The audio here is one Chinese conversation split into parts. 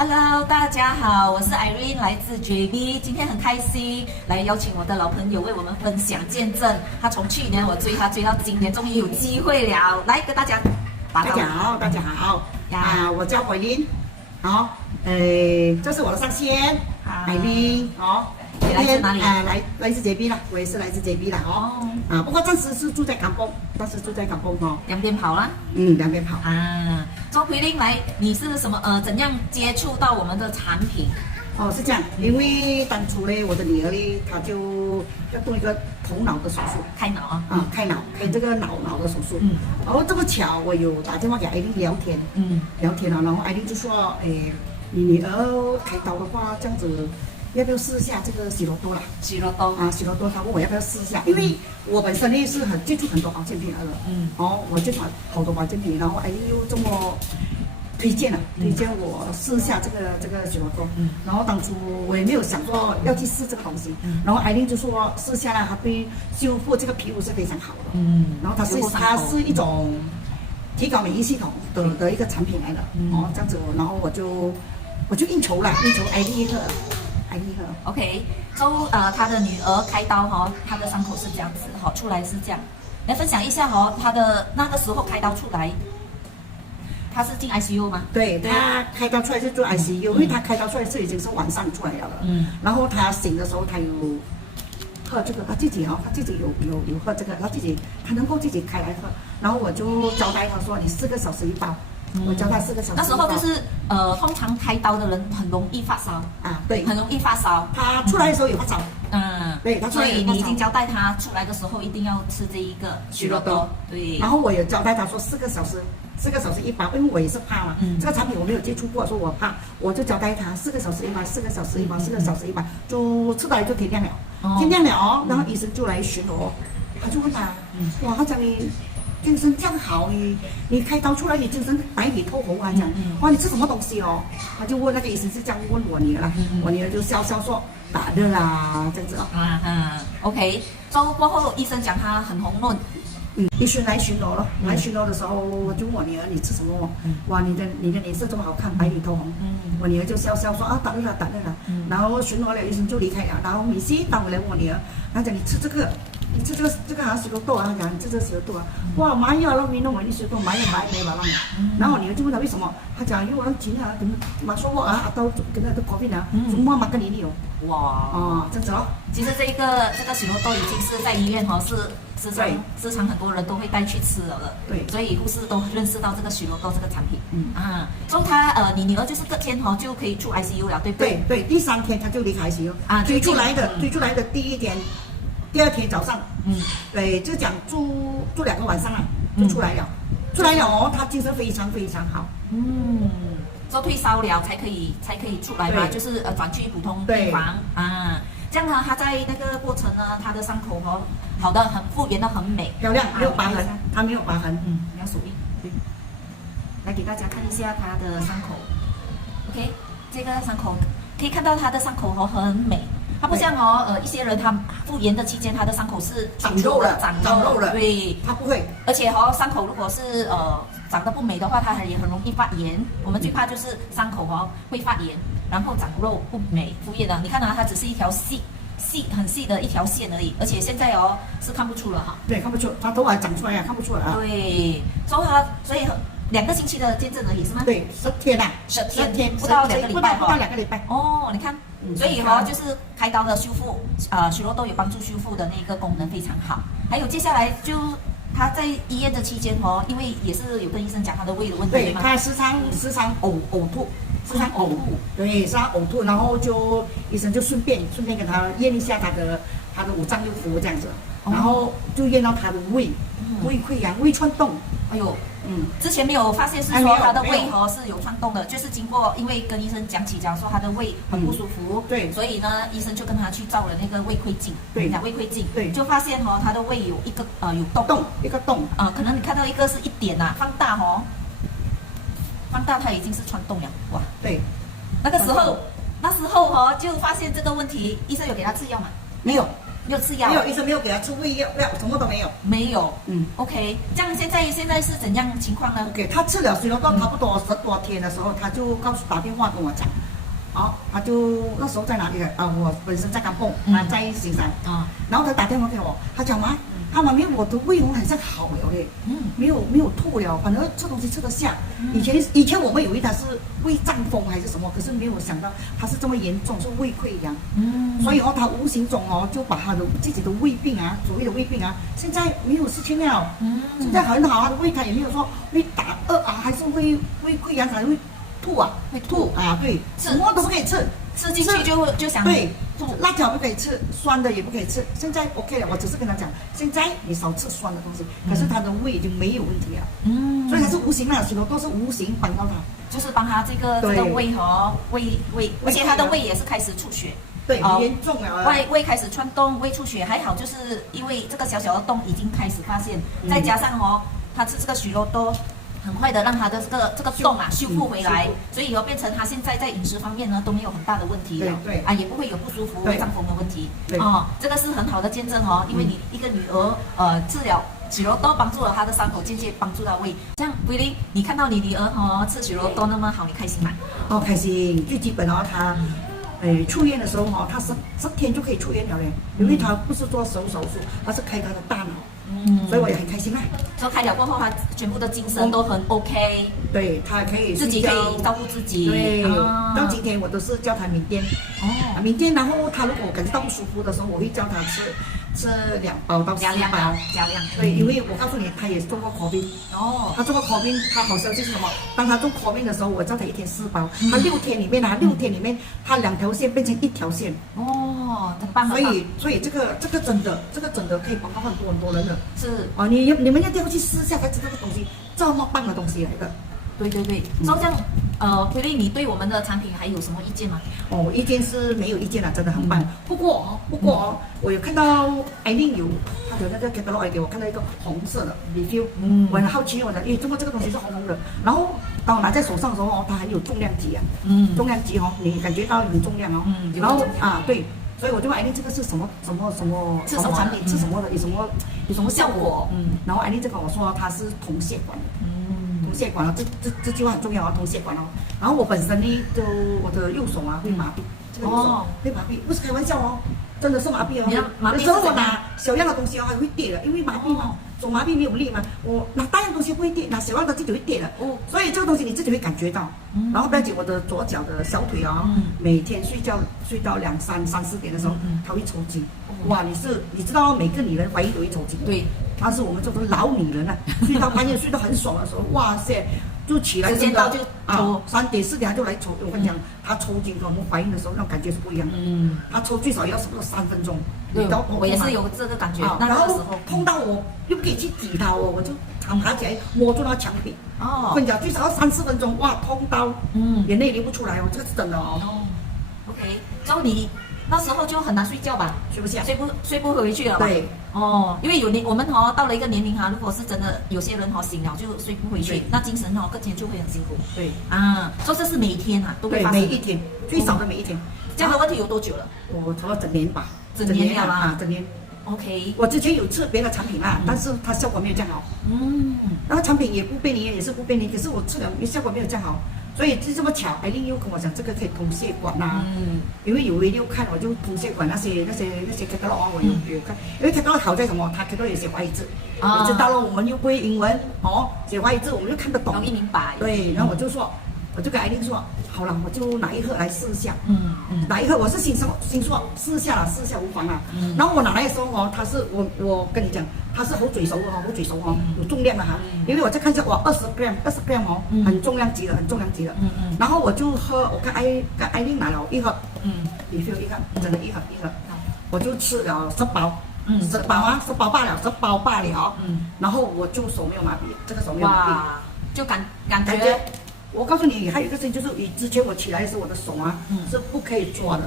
Hello， 大家好，我是 Irene， 来自 JB。今天很开心来邀请我的老朋友为我们分享见证。他从去年我追他追到今年，终于有机会了，来跟大家打招呼。大家好，大家好啊，我叫伟林，好，这是我的上线，Irene，好。来自哪里？来自 JB 啦，我也是来自 JB 啦，哦。不过暂时是住在港崩，哦。两边跑啦。两边跑。周培林来，你是什么？怎样接触到我们的产品？哦，是这样，因为当初呢，我的女儿呢，她就要动一个头脑的手术，开脑啊。开这个脑的手术。然后这么巧，我有打电话给艾琳聊天，聊天了，然后艾琳就说，你女儿开刀的话，这样子。要不要试一下这个喜罗多啦？喜罗多，他问我要不要试一下，因为我本身呢是很接触很多保健品的，我接触好多保健品，然后又这么推荐我试一下这个喜罗多，然后当初我也没有想说要去试这个东西，然后艾琳就说试下来，它对修复这个皮肤是非常好的，然后它是一种提高免疫系统的一个产品来的，这样子，然后我就应酬艾琳OK， 他的女儿开刀哈，他的伤口是这样子哈，出来是这样。来分享一下哈，他的那个时候开刀出来，他是进 ICU 吗？对，他开刀出来是做 ICU，因为他开刀出来是已经是晚上出来了。然后他醒的时候，他有喝这个，他自己有喝这个，他能够自己开来喝。然后我就交代他说，你4个小时一包。我教他4个小时。那时候就是通常开刀的人很容易发烧对，很容易发烧。他出来的时候有发烧，对，所以你已经交代他出来的时候一定要吃这一个许罗多，对。然后我有交代他说4个小时一包，因为我也是怕嘛，这个产品我没有接触过，说我怕，我就交代他4个小时一包，4个小时一包，4个小时一包，就吃到就天亮了，然后医生就来巡逻，他就问他，哇，他讲你。精神这样好，你开刀出来，你精神白里透红啊！讲，哇，你吃什么东西哦？他就问那个医生是这样问我女儿啦，我女儿就笑笑说打热啦，这样子哦。OK， 之后过后医生讲他很红润。医生来巡逻了，来巡逻的时候，我就问我女儿你吃什么？哇，你的脸色这么好看，白里透红。我女儿就笑笑说打热了。然后巡逻了，医生就离开了。然后米西打回来问我女儿，他讲你吃这个好像许多豆啊，他讲你吃这个许多豆啊，哇，买呀，那没弄完你许多买没嘛啦。然后我女儿就问他为什么，他讲因为我那钱啊，马说我到跟他的COVID啊，什么嘛跟你有。哇，这样子哦。其实这个许多豆已经是在医院是时常很多人都会带去吃了的。对，所以护士都认识到这个许多豆这个产品。所以你女儿就是隔天就可以出 ICU 了，对不对？对，第3天她就离开 ICU。推出来的第1天。第2天早上，对，就讲住2个晚上就出来了，哦，他精神非常非常好，说退烧了才可以出来嘛，就是转去普通病房这样呢，他在那个过程呢，他的伤口好的很复原的很美，漂亮，没有疤痕，他没有疤痕，你要手印，对，来给大家看一下他的伤口 ，OK， 这个伤口可以看到他的伤口很美。它不像一些人他复原的期间，他的伤口是长肉了，对，它不会。而且伤口如果是长得不美的话，它也很容易发炎。我们最怕就是伤口会发炎，然后长肉不美复原的。你看它只是一条很细的一条线而已，而且现在是看不出了对，看不出，它头发长出来看不出来对，所以2个星期的见证而已是吗？对，10天10天，不到2个礼拜不到2个礼拜。哦，你看。所以就是开刀的修复，许多都有帮助修复的那个功能非常好。还有接下来就他在医院的期间因为也是有跟医生讲他的胃的问题，对吗？他时常呕吐，对，时常呕吐，然后就医生就顺便给他验一下他的5脏6腑这样子，然后就验到他的胃溃疡、胃穿洞。哎呦，之前没有发现是说他的胃是有穿洞的，就是经过因为跟医生讲说他的胃很不舒服，对，所以呢医生就跟他去照了那个胃窥镜，对，胃窥镜，对，就发现他的胃有一个有一个洞，可能你看到一个是1点放大它已经是穿洞了，哇，对，那时候就发现这个问题，医生有给他吃药吗？没有，没有吃药，没有医生没有给他吃胃药，什么都没有。没有。嗯 ，OK， 这样现在是怎样情况呢？ OK， 他吃了水罗多差不多10多天的时候，他就打电话跟我讲，他就那时候在哪里我本身在甘蹦，他在新山然后他打电话给我，他讲妈咪，我的胃很像好了嘞，没有吐了，反正吃东西吃得下。以前我们以为他是胃胀风还是什么，可是没有想到他是这么严重，是胃溃疡。所以他无形中就把他的自己的胃病所谓的胃病现在没有事情了。现在很好，他的胃他也没有说胃打还是胃溃疡还是会吐会吐对，什么都不可以吃，吃进去就想对。辣椒不可以吃，酸的也不可以吃。现在 OK 了，我只是跟他讲，现在你少吃酸的东西，可是他的胃已经没有问题了。所以他是无形许多都是无形帮到他，就是帮他这个胃和胃，而且他的胃也是开始出血。对，很严重了。胃开始穿洞，胃出血，还好就是因为这个小小的洞已经开始发现，再加上他吃这个许多多。很快的让他的这个洞修复回来，所以变成他现在在饮食方面呢都没有很大的问题了，对也不会有不舒服、胀风的问题。这个是很好的见证因为你一个女儿治疗许罗多帮助了她的伤口，间接帮助到胃。这样威利，你看到你女儿吃许罗多那么好，你开心吗？开心，最基本她出院的时候她10天就可以出院了嘞，因为她不是做手术，她是开她的大脑。所以我也很开心说开了过后，他全部的精神都很 OK， 对他可以自己可以照顾自己。对，到今天我都是叫他明天明天，然后他如果感觉到不舒服的时候，我会叫他吃2包到4包，加量。对，因为我告诉你，他也做过 COVID，他做过 COVID，他好消息是什么？当他做 COVID 的时候，我叫他1天4包，他6天里面他2条线变成1条线。所以这个真的可以帮到很多人的。是你们要带回去试一下才知道这个东西这么棒的东西来的。对。所以这样威利，你对我们的产品还有什么意见吗？意见是没有意见了，真的很棒。不过我有看到艾琳有他的那个 catalog 给我看到一个红色的 review，我很好奇，我讲中国这个东西是红的，然后当我拿在手上的时候它很有重量级重量级你感觉到有重量然后对。所以我就问艾琳这个是什么产品，是什么的，有什么效果？然后艾琳就跟我说它是通血管的，通血管这句话很重要通血管然后我本身呢，我的右手会麻痹，这个右手会麻痹，不是开玩笑真的是麻痹有时候我拿小样的东西还会跌的，因为麻痹手麻痹没有力嘛，我拿大样东西不会跌，拿小样的自己会跌的所以这个东西你自己会感觉到。然后不要紧，我的左脚的小腿每天睡到3、4点的时候，它会抽筋。哇，你知道每个女人怀孕都会抽筋，对。但是我们这种老女人睡到半夜睡得很爽的时候，哇塞，就起来时间到就3点4点他就来抽。我跟你讲，他抽筋跟我们怀孕的时候那种感觉是不一样的。他抽最少要差不多3分钟。对，我也是有这个感觉。然后碰到我又不可以去挤他我就爬起来摸住那墙壁。我跟你讲，最少要3、4分钟，哇，痛到眼泪流不出来这个是真的OK， 然后你那时候就很难睡觉吧？睡不下，睡不回去了吧？对。因为我们到了一个年龄如果是真的有些人醒了就睡不回去，那精神隔天就会很辛苦。对所以这是每一天都会发生。每一天，最少的每一天。这样的问题有多久了？我差不多整年吧。整年了吧？整年。OK， 我之前有吃别的产品但是它效果没有这样好。那个产品也不便宜，也是不便宜，可是我吃了效果没有这样好。所以就这么巧，艾琳又跟我讲这个可以通血管因为有video看我就通血管那些 catalog 我有看，因为 catalog 好在什么？它 catalog 有写华语字，你知道了，我们又不会英文写华语字我们就看得懂，容易明白。对，然后我就跟艾琳说，好了，我就拿一盒来试一下。拿一盒，我是心说试一下无妨然后我拿来的时候它是我跟你讲，它是猴嘴熟有重量的因为我再看一下，哇，20 gram 很重量级的，然后我就喝，我跟艾琳拿了一盒，refill 一盒，真的一盒，我就吃了10包，10包罢了，然后我就手没有麻痹，这个手没有麻痹，就感觉。我告诉你，还有一个事情就是，之前我起来的时候，我的手是不可以抓的，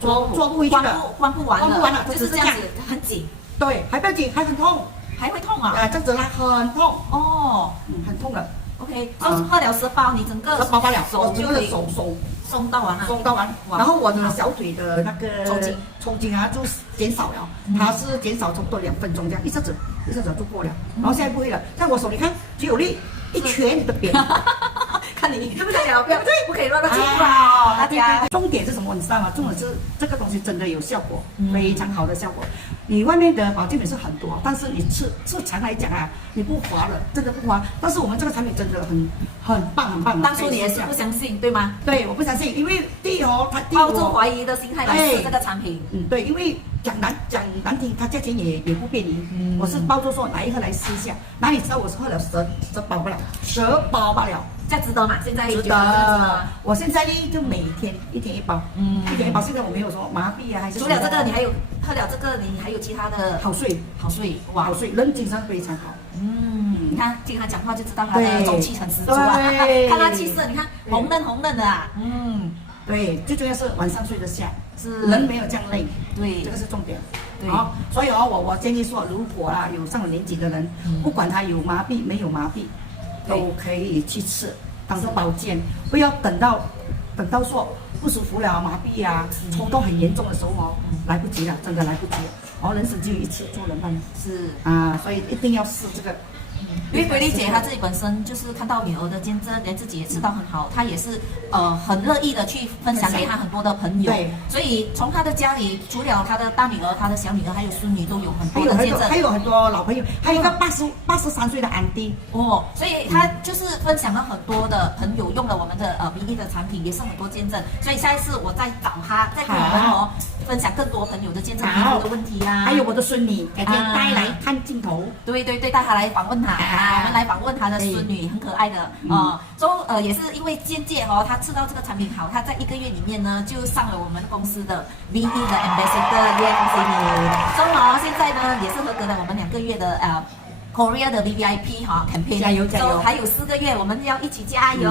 抓不回去的，关不完了，就是这样子，很紧。对，还不要紧，还很痛，还会痛这样子拉很痛哦，很痛的。OK，喝了10包，你整个10包罢了，手就可以手送到完了，送到完，然后我的小腿的那个抽筋啊就减少了，它是减少差不多2分钟这样，一下子就过了，然后现在不会了，在我手里看只有力一拳的扁。看你对不对了？不可以乱进步啊！大家。重点是什么？你知道吗？重点是这个东西真的有效果，非常好的效果。你外面的保健品是很多，但是你吃常来讲啊，你不划了，真的不划。但是我们这个产品真的很棒。当初你也是不相信，对吗？对，我不相信，因为第一他抱着怀疑的心态来试这个产品。对，因为讲难听，它价钱也不便宜。我是抱着说拿一盒来试一下，哪里知道我是喝了蛇包罢了。这样值得吗？现在值得。我现在就每天一天一包，一天一包。现在我没有说麻痹啊，还是除了这个，你还有喝了这个，你还有其他的好睡，哇，好睡，人精神非常好。你看听他讲话就知道他的中气很十足啊，看他气色，你看红嫩的啊，对，最重要是晚上睡得下，是人没有这样累，对，这个是重点。对，好，所以我建议说，如果有上了年纪的人，不管他有麻痹没有麻痹，都可以去吃当做保健，不要等到说不舒服了、麻痹啊、抽动很严重的时候来不及了，真的来不及了。人生只有一次，做人办是啊，所以一定要试这个。因为瑰丽姐她自己本身就是看到女儿的见证，连自己也吃到很好，她也是很乐意的去分享给她很多的朋友。对，所以从她的家里，除了她的大女儿、她的小女儿，还有孙女都有很多的见证，还有很多老朋友，还有一个83岁的安迪所以她就是分享了很多的朋友用了我们的BE的产品，也是很多见证。所以下一次我再找她，再跟我们分享更多朋友的见证、皮肤的问题啊，还有我的孙女，改天带来看镜头。对，带她来访问她。我们来访问他的孙女，很可爱的也是因为间接他吃到这个产品好，他在1个月里面呢就上了我们公司的 VE 的 Ambassador， 恭喜你！现在呢也是合格的我们2个月的Korea 的 VVIP campaign， 加油！还有4个月，我们要一起加油！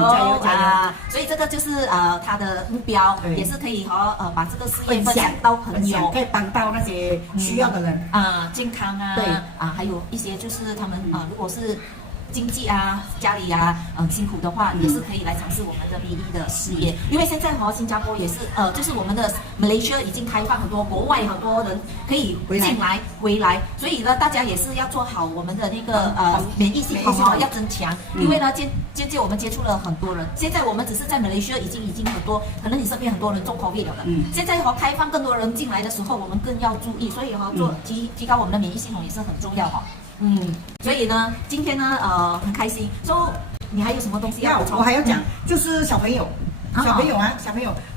所以这个就是他的目标，也是可以把这个事业分享到朋友，可以帮到那些需要的人健康啊，对还有一些就是他们如果是经济家里辛苦的话，也是可以来尝试我们的 VE 的事业。因为现在新加坡也是就是我们的 Malaysia 已经开放很多，国外很多人可以进来回来，所以呢，大家也是要做好我们的那个免疫系统要增强。因为呢，间接我们接触了很多人，现在我们只是在 Malaysia 已经很多，可能你身边很多人中 COVID 了的。现在开放更多人进来的时候，我们更要注意，所以提高我们的免疫系统也是很重要所以呢，今天呢，很开心。你还有什么东西要补充？我还要讲，就是小朋友，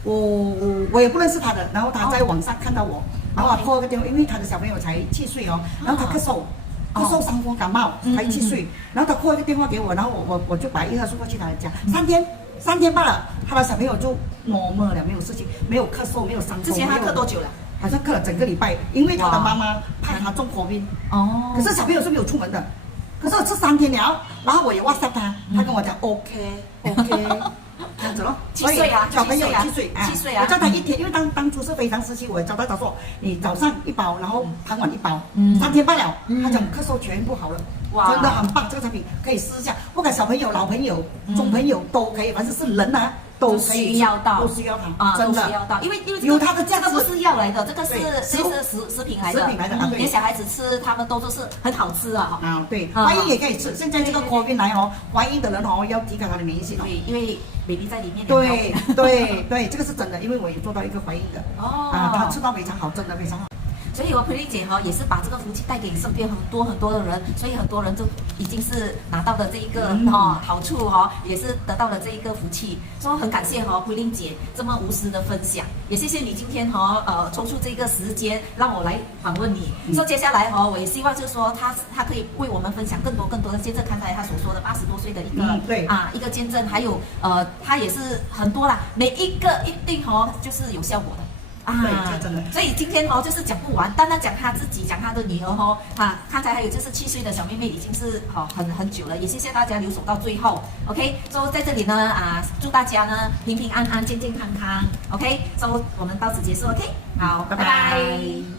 我也不认识他的，然后他在网上看到我，然后拨个电话，因为他的小朋友才7岁然后他咳嗽伤风感冒才7岁，然后他拨一个电话给我，然后我就把1盒送过去，他讲3天罢了，他的小朋友就 normal 了，没有事情，没有咳嗽，没有伤风。之前他咳多久了？好像咳了整个礼拜，因为他的妈妈怕他中COVID。可是小朋友是没有出门的，可是我吃3天了，然后我也 WhatsApp 他跟我讲 OK，这样子咯。7岁小朋友7岁啊，我叫他1天，因为当初是非常时期，我也交代他说，你早上1包，然后傍晚1包，3天罢了，他讲咳嗽全部好了。真的很棒，这个产品可以试一下，不管小朋友、老朋友、中朋友都可以，反正是人都需要它，真的，因为有它的价值，这个不是药来的，这个是食品来的，给小孩子吃，他们都是很好吃对，怀孕也可以吃，现在这个 COVID 来怀孕的人要提高他的免疫系统，对，因为 baby 在里面，对，这个是真的，因为我也做到一个怀孕的，他吃到非常好，真的非常好。所以瑰丽姐也是把这个福气带给身边很多的人，所以很多人都已经是拿到的这一个好处也是得到了这一个福气。所以很感谢瑰丽姐这么无私的分享，也谢谢你今天抽出这个时间让我来访问你。所以接下来我也希望就是说他可以为我们分享更多的见证，刚才他所说的80多岁的一个见证，还有他也是很多啦，每一个一定就是有效果的。对，真的。所以今天就是讲不完，单单讲他自己，讲他的女儿刚才还有就是7岁的小妹妹已经是很久了，也谢谢大家留守到最后。OK， 在这里呢祝大家呢平平安安、健健康康。OK， 我们到此结束。OK， 好，拜拜。